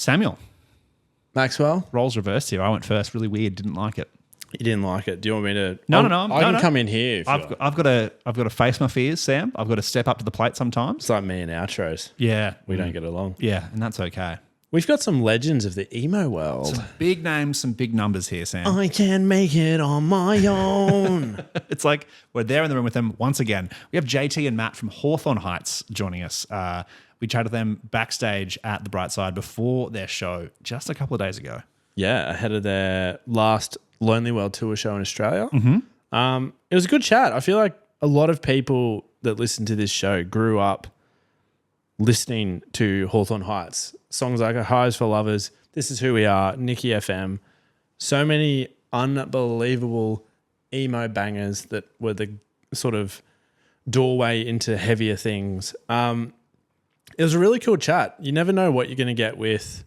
Samuel. Maxwell? Roles reversed here. I went first. Really weird. Didn't like it. You didn't like it. Do you want me to? No. I can come in here. If I've got to face my fears, Sam. I've got to step up to the plate sometimes. It's like me and outros. Yeah. We don't get along. Yeah, and that's okay. We've got some legends of the emo world. Some big names, some big numbers here, Sam. I can make it on my own. It's like we're there in the room with them once again. We have JT and Matt from Hawthorne Heights joining us. We chatted to them backstage at the Bright Side before their show just a couple of days ago. Yeah, ahead of their last Lonely World Tour show in Australia. Mm-hmm. It was a good chat. I feel like a lot of people that listen to this show grew up listening to Hawthorne Heights. Songs like Highs for Lovers, This Is Who We Are, Nicky FM. So many unbelievable emo bangers that were the sort of doorway into heavier things. It was a really cool chat. You never know what you're going to get with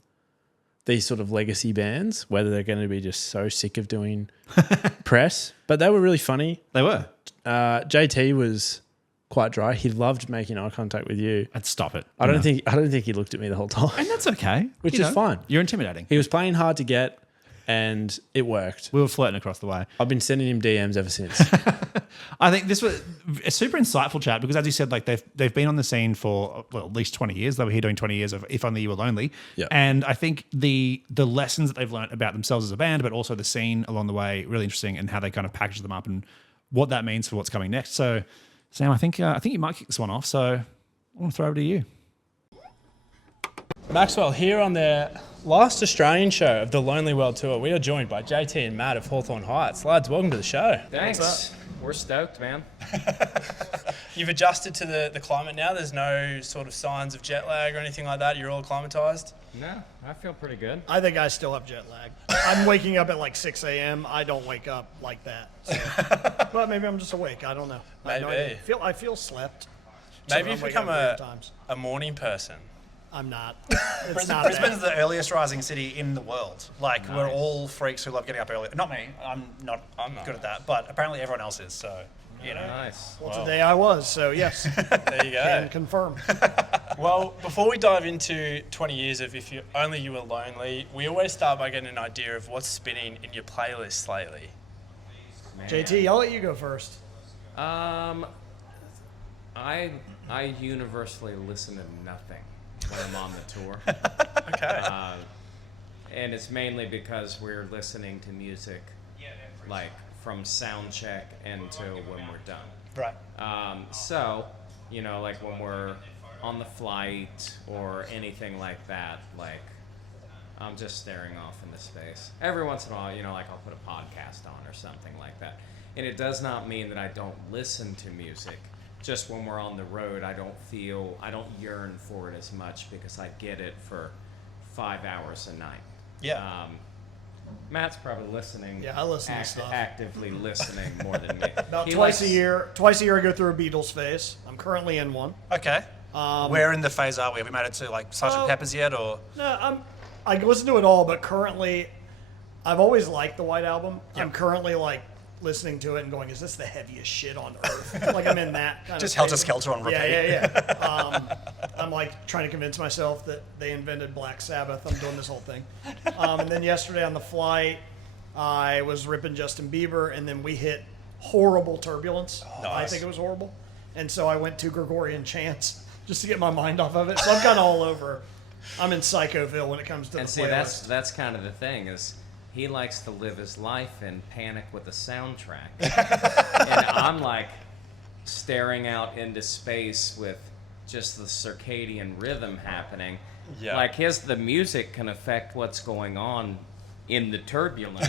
these sort of legacy bands, whether they're going to be just so sick of doing press. But they were really funny. They were. JT was quite dry. He loved making eye contact with you. I'd stop it. I don't think he looked at me the whole time. And that's okay. Which is fine. You're intimidating. He was playing hard to get and it worked. We were flirting across the way. I've been sending him DMs ever since. I think this was a super insightful chat because, as you said, like they've been on the scene for at least 20 years. They were here doing 20 years of If Only You Were Lonely. Yeah. And I think the lessons that they've learned about themselves as a band, but also the scene along the way, really interesting, and how they kind of package them up and what that means for what's coming next. So, Sam, I think you might kick this one off. So I want to throw it over to you. Maxwell, here on their last Australian show of the Lonely World Tour, we are joined by JT and Matt of Hawthorne Heights. Lads, welcome to the show. Thanks. We're stoked, man. You've adjusted to the climate now? There's no sort of signs of jet lag or anything like that? You're all acclimatized? No, I feel pretty good. I think I still have jet lag. I'm waking up at like 6 a.m. I don't wake up like that. So. But maybe I'm just awake. I don't know. Maybe. I feel slept. Maybe So you've I'm become waking up weird times. a morning person. I'm not. It's not Brisbane's that. the earliest rising city in the world. Like, we're all freaks who love getting up early. Not me. I'm not good at that. But apparently everyone else is. So, you know. Nice. Well, today I was, so yes. There you go. Can confirm. Well, before we dive into 20 years of If Only You Were Lonely, we always start by getting an idea of what's spinning in your playlist lately. Man. JT, I'll let you go first. I universally listen to nothing when I'm on the tour. Okay. And it's mainly because we're listening to music like from sound check until when we're done. Right. So, you know, like when we're on the flight or anything like that, like I'm just staring off into space. Every once in a while, you know, like I'll put a podcast on or something like that. And it does not mean that I don't listen to music. Just when we're on the road, I don't yearn for it as much because I get it for 5 hours a night. Yeah. Matt's probably listening. Yeah, I listen to stuff. Actively listening more than me. About He twice likes- a year. Twice a year I go through a Beatles phase. I'm currently in one. Okay. Where in the phase are we? Have we made it to like Sgt. Pepper's yet, or? No, I listen to it all, but currently, I've always liked the White Album. I'm currently like listening to it and going, "Is this the heaviest shit on earth?" Like I'm in that kind Just of Helter phase. Skelter on repeat. Yeah. I'm like trying to convince myself that they invented Black Sabbath. I'm doing this whole thing. And then yesterday on the flight, I was ripping Justin Bieber, and then we hit horrible turbulence. Nice. I think it was horrible. And so I went to Gregorian chants just to get my mind off of it. So I'm kind of all over. I'm in Psychoville when it comes to And the see, playlist. that's kind of the thing is he likes to live his life in panic with a soundtrack, and I'm like staring out into space with just the circadian rhythm happening. Yeah. Like the music can affect what's going on in the turbulence,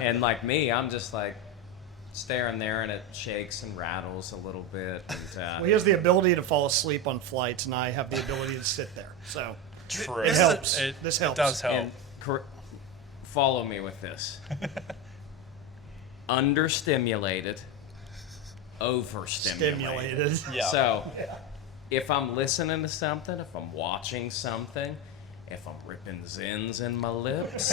and like me, I'm just like staring there, and it shakes and rattles a little bit. And, Well, he has the ability to fall asleep on flights, and I have the ability to sit there. So True. it helps. It This helps. does help. And follow me with this. Understimulated, overstimulated. Stimulated. Yeah. So, if I'm listening to something, if I'm watching something, if I'm ripping zins in my lips,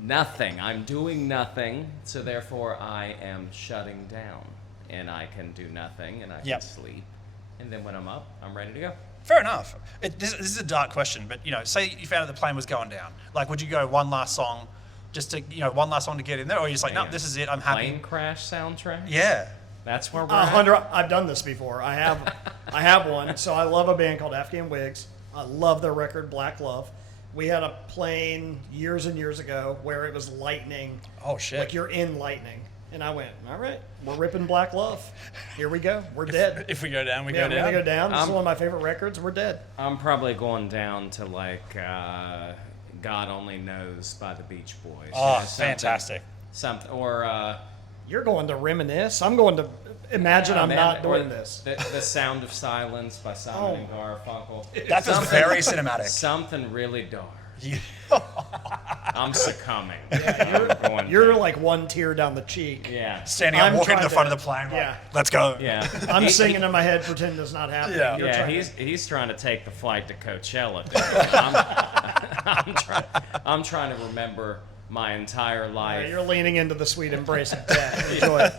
nothing. I'm doing nothing, so therefore I am shutting down, and I can do nothing, and I can Yep. sleep. And then when I'm up, I'm ready to go. Fair enough. This is a dark question, but say you found out the plane was going down. Like, would you go one last song, just to one last song to get in there, or are you just like, no, this is it. I'm happy. Plane crash soundtrack. Yeah. That's where we're at. I've done this before. I have one. So I love a band called Afghan Wigs. I love their record Black Love. We had a plane years and years ago where it was lightning. Oh shit! Like you're in lightning. And I went, all right, we're ripping Black Love. Here we go. We're dead. If we go down, we go We're down. going to go down. This is one of my favorite records. We're dead. I'm probably going down to like God Only Knows by the Beach Boys. Oh, fantastic. Something or You're going to reminisce. I'm going to imagine I'm not doing this. The Sound of Silence by Simon and Garfunkel. That feels very cinematic. Something really dark. Yeah. I'm succumbing. You're like one tear down the cheek. Yeah. Standing up, walking to the front of the plane. Yeah. Like, let's go. Yeah. I'm singing in my head, pretend it's not happening. Yeah. You're Yeah, trying he's trying to take the flight to Coachella. I'm trying to remember my entire life. You're leaning into the sweet embrace of death. Enjoy it.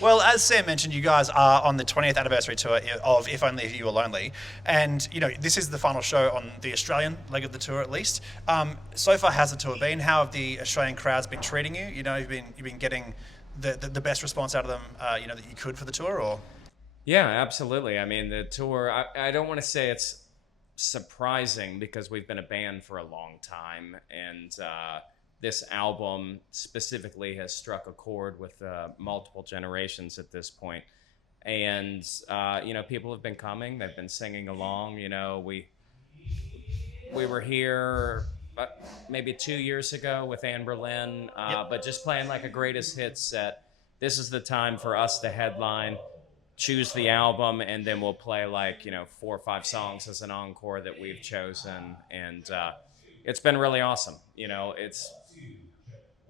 Well, as Sam mentioned, you guys are on the 20th anniversary tour of If Only You Were Lonely. And, this is the final show on the Australian leg of the tour, at least. So far, how's the tour been? How have the Australian crowds been treating you? You've been getting the best response out of them, that you could for the tour, or? Yeah, absolutely. I mean, the tour, I don't want to say it's surprising because we've been a band for a long time. And, this album specifically has struck a chord with multiple generations at this point. And, people have been coming. They've been singing along. We were here maybe 2 years ago with Anne Boleyn, but just playing like a greatest hits set. This is the time for us to headline, choose the album, and then we'll play 4 or 5 songs as an encore that we've chosen. And it's been really awesome. It's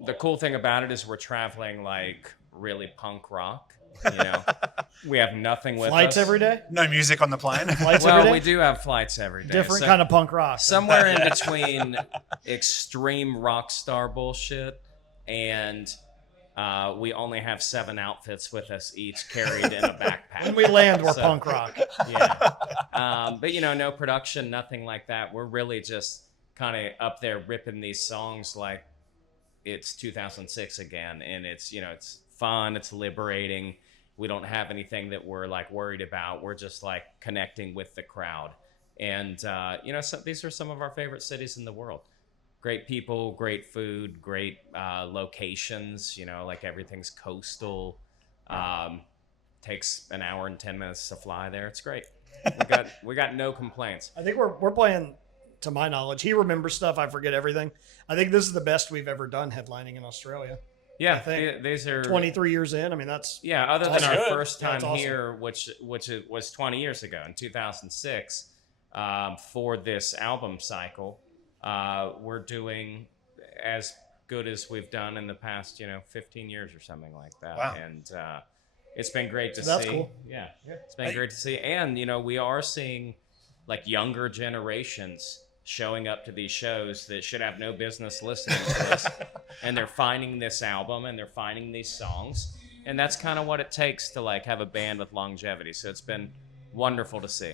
the cool thing about it is we're traveling like really punk rock. We have nothing with Flights us. every day? No music on the plane? Flights every Well, day? we do have flights every day. Different kind of punk rock. Somewhere in between extreme rock star bullshit and we only have 7 outfits with us each carried in a backpack. When we land, we're punk rock. Yeah. But, no production, nothing like that. We're really just kind of up there ripping these songs like it's 2006 again. And it's, it's fun. It's liberating. We don't have anything that we're like worried about. We're just like connecting with the crowd. And, so these are some of our favorite cities in the world. Great people, great food, great locations, like everything's coastal. Takes an hour and 10 minutes to fly there. It's great. We got no complaints. I think we're playing, to my knowledge, he remembers stuff, I forget everything. I think this is the best we've ever done headlining in Australia. Yeah, I think these are 23 years in. I mean, that's other than our first time that's awesome. here, which it was 20 years ago in 2006, for this album cycle, we're doing as good as we've done in the past, 15 years or something like that. Wow. And it's been great to That's see. cool. Yeah, it's been great to see. And, we are seeing like younger generations showing up to these shows that should have no business listening to us. And they're finding this album and they're finding these songs. And that's kind of what it takes to like have a band with longevity. So it's been wonderful to see.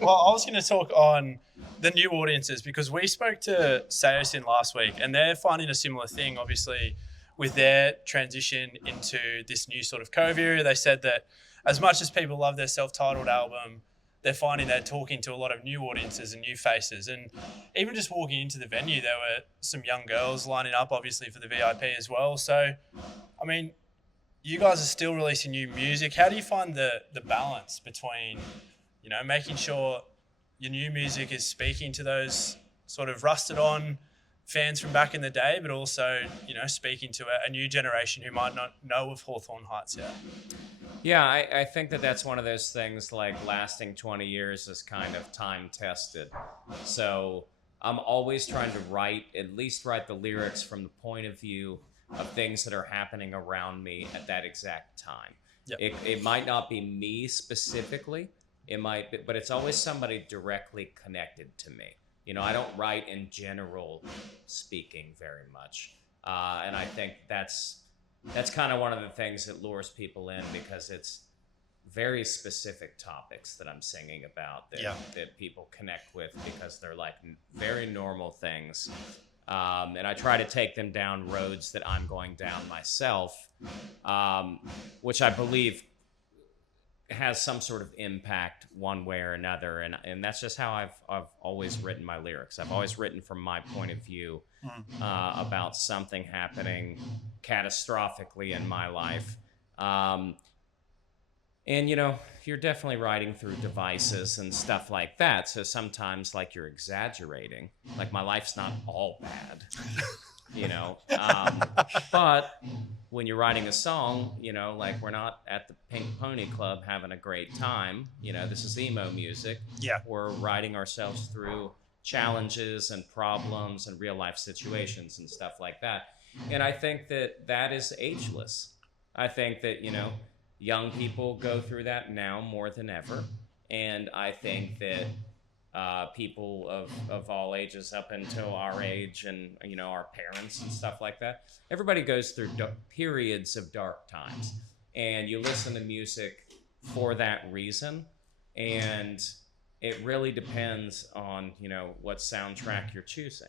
Well, I was going to talk on the new audiences because we spoke to Seosin last week and they're finding a similar thing, obviously, with their transition into this new sort of COVID era. They said that as much as people love their self-titled album, they're finding they're talking to a lot of new audiences and new faces. And even just walking into the venue, there were some young girls lining up, obviously, for the VIP as well. So, I mean, you guys are still releasing new music. How do you find the balance between, making sure your new music is speaking to those sort of rusted on fans from back in the day, but also, speaking to a new generation who might not know of Hawthorne Heights yet? Yeah, I think that's one of those things like lasting 20 years is kind of time tested. So I'm always trying to at least write the lyrics from the point of view of things that are happening around me at that exact time. Yep. It might not be me specifically, but it's always somebody directly connected to me. I don't write in general speaking very much. And I think that's kind of one of the things that lures people in because it's very specific topics that I'm singing about that people connect with because they're like very normal things. And I try to take them down roads that I'm going down myself, which I believe has some sort of impact one way or another. And that's just how I've always written my lyrics. I've always written from my point of view about something happening catastrophically in my life. And, you know, you're definitely writing through devices and stuff like that. So sometimes, like, you're exaggerating. Like, my life's not all bad, you know. But when you're writing a song, you know, like, we're not at the Pink Pony Club having a great time. You know, this is emo music. Yeah. We're writing ourselves through challenges and problems and real-life situations and stuff like that. And I think that is ageless. I think that, you know, young people go through that now more than ever. And I think that people of all ages up until our age and, you know, our parents and stuff like that, everybody goes through periods of dark times. And you listen to music for that reason. And it really depends on, you know, what soundtrack you're choosing.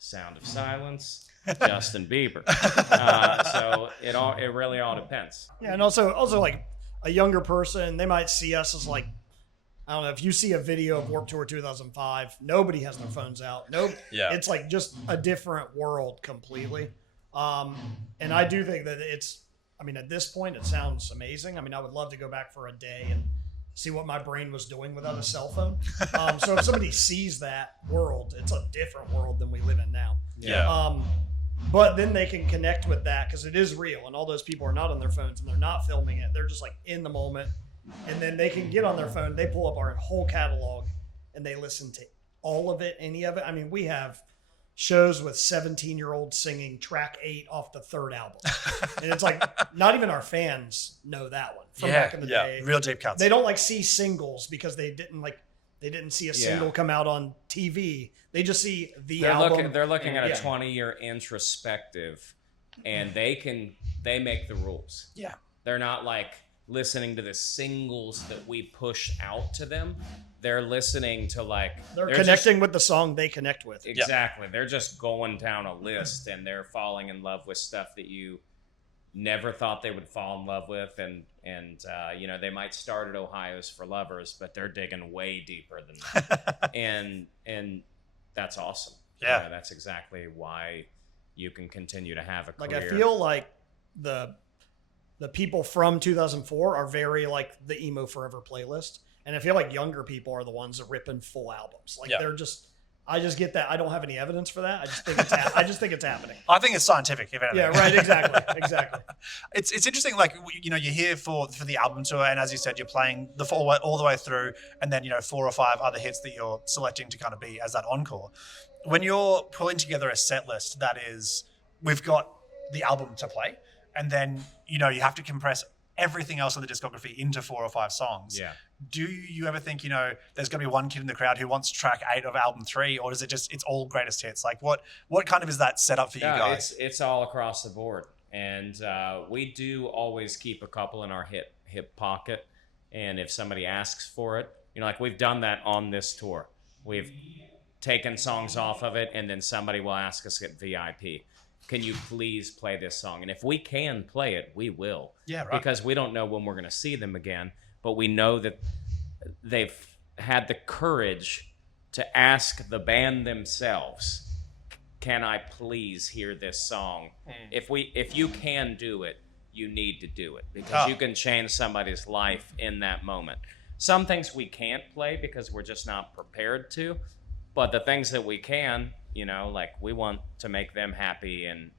Sound of Silence, Justin Bieber. So it really all depends. Yeah, and also like a younger person, they might see us as like, I don't know, if you see a video of Warped Tour 2005, nobody has their phones out. Nope. Yeah. It's like just a different world completely. And I do think that I mean, at this point, it sounds amazing. I mean, I would love to go back for a day and see what my brain was doing without a cell phone. So if somebody sees that world, it's a different world than we live in now. Yeah. But then they can connect with that because it is real, and all those people are not on their phones and they're not filming it. They're just like in the moment, and then they can get on their phone. They pull up our whole catalog and they listen to all of it, any of it. I mean, we have shows with 17-year-olds singing track 8 off the 3rd album, and it's like not even our fans know that one from back in the day. Real deep cuts. They don't like see singles because they didn't see a single come out on TV. They just see the album. They're looking at a 20-year introspective, and they make the rules. Yeah. They're not like listening to the singles that we push out to them. They're listening to they're connecting with the song they connect with. Exactly. They're just going down a list, and they're falling in love with stuff that you never thought they would fall in love with, and you know, they might start at Ohio's for Lovers, but they're digging way deeper than that. and that's awesome. Yeah. You know, that's exactly why you can continue to have a Like, career. I feel like the people from 2004 are very like the Emo Forever playlist, and I feel like younger people are the ones that rip in full albums. Like, they're just. I just get that. I don't have any evidence for that. I just think it's happening. I think it's scientific, if anything. Yeah, right. Exactly. It's interesting. Like, you know, you're here for the album tour, and as you said, you're playing all the way through, and then, you know, 4 or 5 other hits that you're selecting to kind of be as that encore. When you're pulling together a set list, that is, we've got the album to play, and then, you know, you have to compress everything else of the discography into 4 or 5 songs. Yeah. Do you ever think, you know, there's going to be one kid in the crowd who wants track 8 of album 3, or is it just, it's all greatest hits? Like, what kind of is that set up for you guys? It's all across the board. And we do always keep a couple in our hip pocket. And if somebody asks for it, you know, like we've done that on this tour. We've taken songs off of it, and then somebody will ask us at VIP, can you please play this song? And if we can play it, we will. Yeah, right. Because we don't know when we're going to see them again, but we know that they've had the courage to ask the band themselves, can I please hear this song? If you can do it, you need to do it, because you can change somebody's life in that moment. Some things we can't play because we're just not prepared to, but the things that we can, you know, like we want to make them happy, and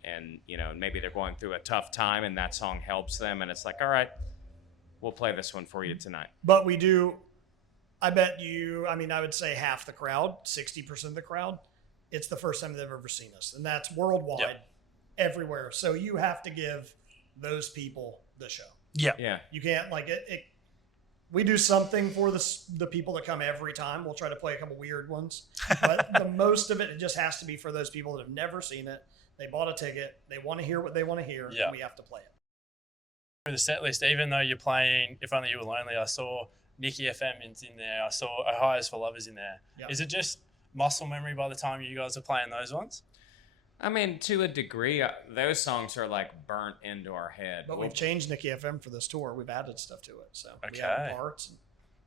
you know, maybe they're going through a tough time and that song helps them, and it's like, all right, we'll play this one for you tonight. But we do, I bet you, I mean, I would say half the crowd, 60% of the crowd, it's the first time they've ever seen us. And that's worldwide, everywhere. So you have to give those people the show. Yeah. You can't, like, we do something for the people that come every time. We'll try to play a couple weird ones. But the most of it just has to be for those people that have never seen it. They bought a ticket. They want to hear what they want to hear. Yeah. We have to play it. for the set list, even though you're playing If Only You Were Lonely, I saw Nicky FM is in there. I saw Ohio's for Lovers in there. Yep. Is it just muscle memory by the time you guys are playing those ones? I mean, to a degree, those songs are like burnt into our head. But we've changed Nicky FM for this tour. We've added stuff to it. So we Okay. added parts,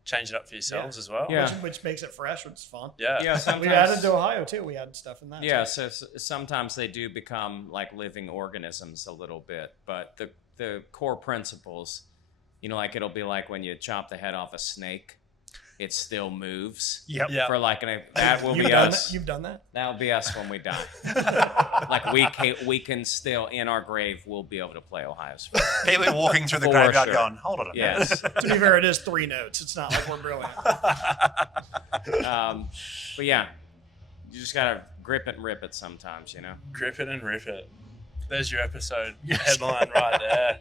Change it up for yourselves Yeah. as well? Yeah. which makes it fresh, which is fun. Yeah. Yeah, sometimes, We added to Ohio too. We added stuff in that. yeah, too. so sometimes they do become like living organisms a little bit, but the core principles, you know, like it'll be like when you chop the head off a snake, it still moves. Yep. Yeah. For like that will You've be done us. that? You've done that? That'll be us when we die. Like we can still in our grave we'll be able to play Ohio's. People are walking through the For graveyard sure. going, hold on a minute. Yes. To be fair, it is 3 notes. It's not like we're brilliant. But yeah, you just gotta grip it and rip it sometimes, you know. Grip it and rip it. There's your episode headline right there.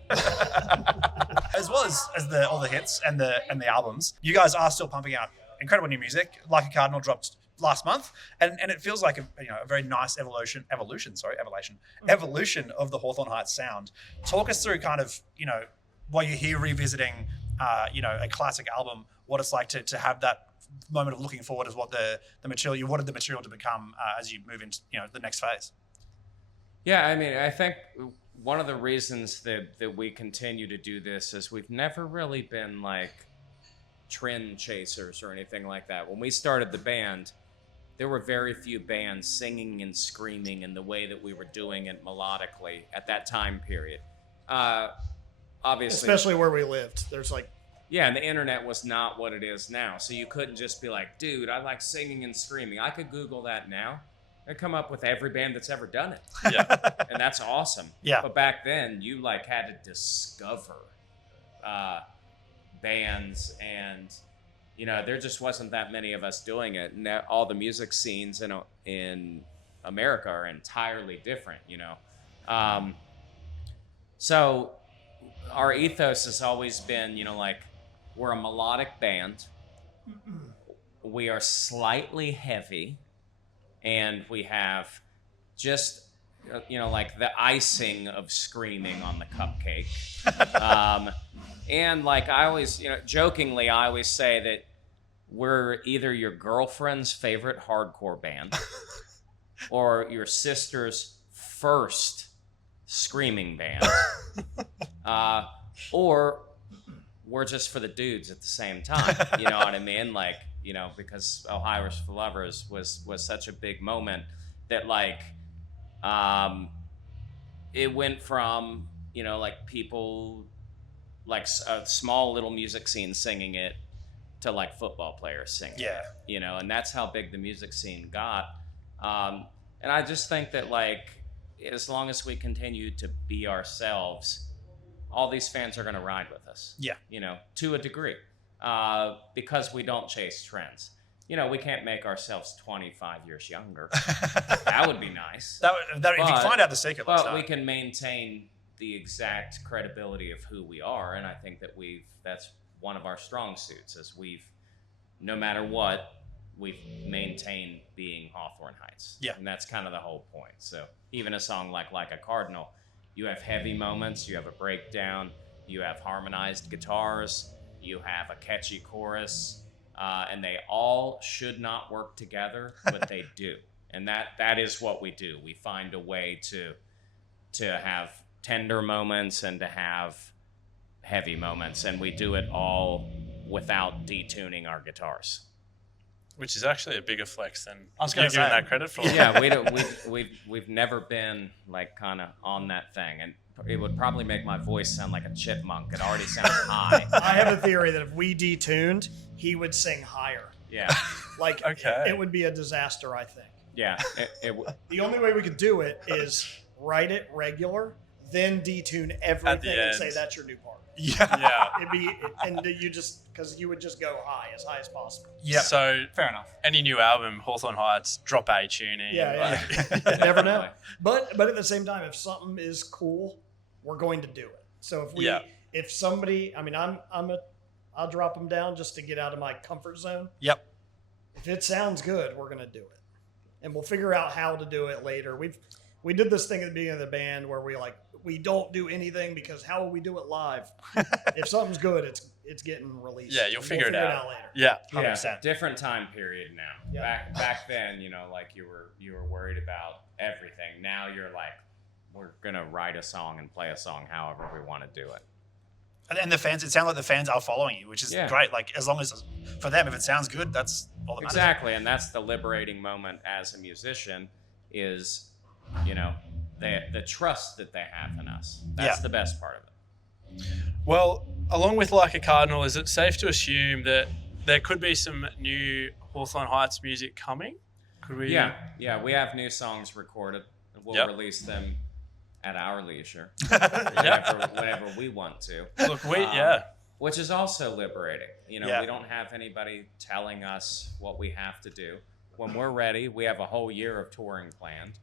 As well as all the hits and the albums, you guys are still pumping out incredible new music. Like a Cardinal dropped last month, and it feels like a very nice evolution of the Hawthorne Heights sound. Talk us through kind of while you're here revisiting a classic album, what it's like to have that moment of looking forward as what the material you wanted the material to become as you move into the next phase. Yeah, I mean, I think one of the reasons that we continue to do this is we've never really been like trend chasers or anything like that. When we started the band, there were very few bands singing and screaming in the way that we were doing it melodically at that time period. Obviously, Especially where we lived. There's like, yeah, and the internet was not what it is now. So you couldn't just be like, dude, I like singing and screaming. I could Google that now and come up with every band that's ever done it. Yeah. And that's awesome. Yeah. But back then, you like had to discover bands, and there just wasn't that many of us doing it. And all the music scenes in America are entirely different. So our ethos has always been, like, we're a melodic band. We are slightly heavy, and we have just like the icing of screaming on the cupcake. And like I always, jokingly, I always say that we're either your girlfriend's favorite hardcore band or your sister's first screaming band, or we're just for the dudes at the same time. You know what I mean? Like, because Ohio's for Lovers was such a big moment that like, it went from, like people like a small little music scene singing it to like football players singing it, and that's how big the music scene got. And I just think that like, as long as we continue to be ourselves, all these fans are going to ride with us. Yeah. To a degree, because we don't chase trends. We can't make ourselves 25 years younger. That would be nice. That if you find out the secret, but we can maintain the exact credibility of who we are, and I think that that's one of our strong suits. Is no matter what, we've maintained being Hawthorne Heights. Yeah. And that's kind of the whole point. So even a song like a Cardinal, you have heavy moments, you have a breakdown, you have harmonized guitars, you have a catchy chorus. And they all should not work together, but they do. And that is what we do. We find a way to have tender moments and to have heavy moments, and we do it all without detuning our guitars. Which is actually a bigger flex than I was you're gonna giving say. that credit for. Yeah, we've never been like kind of on that thing, and it would probably make my voice sound like a chipmunk. It already sounds high. I have a theory that if we detuned, he would sing higher. Yeah, Like, Okay. it would be a disaster, I think. yeah. The only way we could do it is write it regular, then detune everything and say end. that's your new part. Yeah. It'd be, and because you would just go high as possible. Yeah. So Fair enough. any new album, Hawthorne Heights, drop A tuning. Yeah. Never know. But at the same time, if something is cool, we're going to do it. So if somebody, I mean, I'll drop them down just to get out of my comfort zone. Yep. If it sounds good, we're going to do it. And we'll figure out how to do it later. we did this thing at the beginning of the band where we don't do anything because how will we do it live? If something's good, it's getting released. Yeah, you'll figure it out later. Yeah, 100%. Yeah, different time period now. Yeah. Back then, like you were worried about everything. Now you're like, we're gonna write a song and play a song however we want to do it. And the fans, it sounds like the fans are following you, which is great. Like, as long as, for them, if it sounds good, that's all that matters. Exactly, and that's the liberating moment as a musician is, the trust that they have in us. That's the best part of it. Well, along with Like a Cardinal, is it safe to assume that there could be some new Hawthorne Heights music coming? Could we? Yeah, we have new songs recorded. We'll release them at our leisure, whenever we want to. Look, which is also liberating. We Yeah. don't have anybody telling us what we have to do. When we're ready, we have a whole year of touring planned,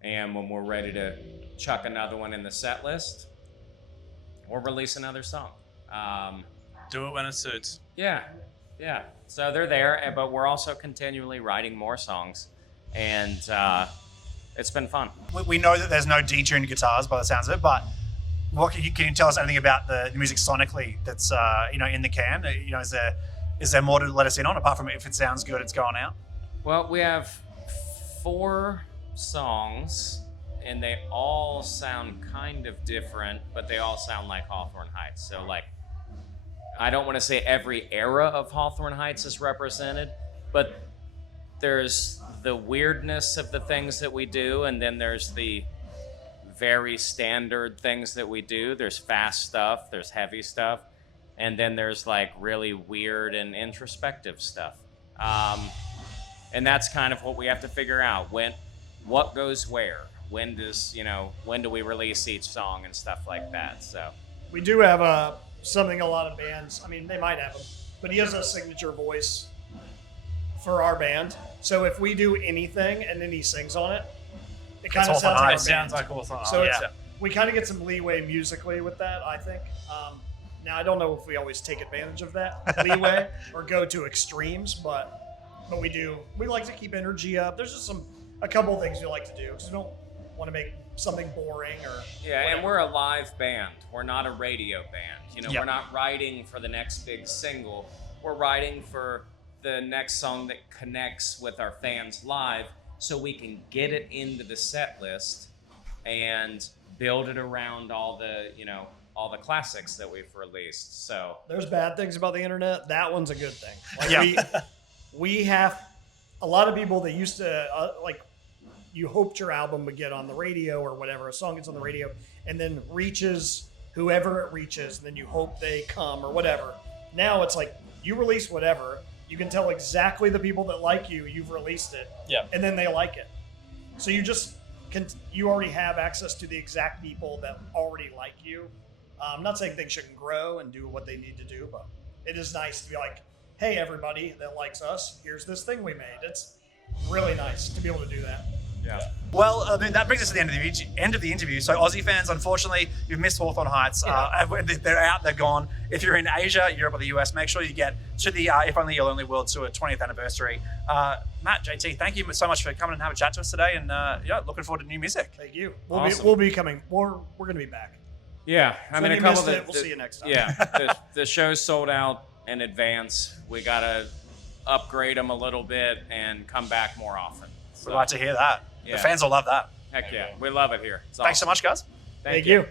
and when we're ready to chuck another one in the set list, we'll release another song. Do it when it suits. Yeah. So they're there, but we're also continually writing more songs, and it's been fun. We know that there's no detuned guitars by the sounds of it, but what can you tell us anything about the music sonically that's in the can? Is there more to let us in on apart from if it sounds good, it's going out? Well, we have 4 songs, and they all sound kind of different, but they all sound like Hawthorne Heights. So, I don't want to say every era of Hawthorne Heights is represented, but there's the weirdness of the things that we do, and then there's the very standard things that we do. There's fast stuff, there's heavy stuff, and then there's really weird and introspective stuff. And that's kind of what we have to figure out. What goes where? When do we release each song and stuff like that? So We do have something a lot of bands, they might have them, but he has a signature voice for our band. So if we do anything and then he sings on it, it kind of sounds like our band. Sounds like Hawthorne Heights. So we kind of get some leeway musically with that, I think. Now, I don't know if we always take advantage of that leeway or go to extremes, but we do. We like to keep energy up. There's just a couple of things we like to do because we don't want to make something boring or yeah, and we're a live band. We're not a radio band. Yeah. We're not writing for the next big single. We're writing for the next song that connects with our fans live so we can get it into the set list and build it around all the classics that we've released. So there's bad things about the internet. That one's a good thing. We have a lot of people that used to you hoped your album would get on the radio or whatever. A song gets on the radio and then reaches whoever it reaches, and then you hope they come or whatever. Now it's like you release whatever. You can tell exactly the people that like you've released it, and then they like it. So you already have access to the exact people that already like you. I'm not saying things shouldn't grow and do what they need to do, but it is nice to be like, hey, everybody that likes us, here's this thing we made. It's really nice to be able to do that. yeah. Well, that brings us to the end of the interview. So, Aussie fans, unfortunately, you've missed Hawthorne Heights. They're out, they're gone. If you're in Asia, Europe, or the US, make sure you get to the If Only You'll Only World Tour 20th anniversary. Matt, JT, thank you so much for coming and having a chat to us today. And looking forward to new music. Thank you. Awesome. We'll be coming. We're going to be back. Yeah, So if you missed it, we'll see you next time. Yeah, the show's sold out in advance. We gotta upgrade them a little bit and come back more often. We'd like to hear that. Yeah. The fans will love that. Heck yeah, we love it here. It's Thanks so awesome. much, guys. Thank you.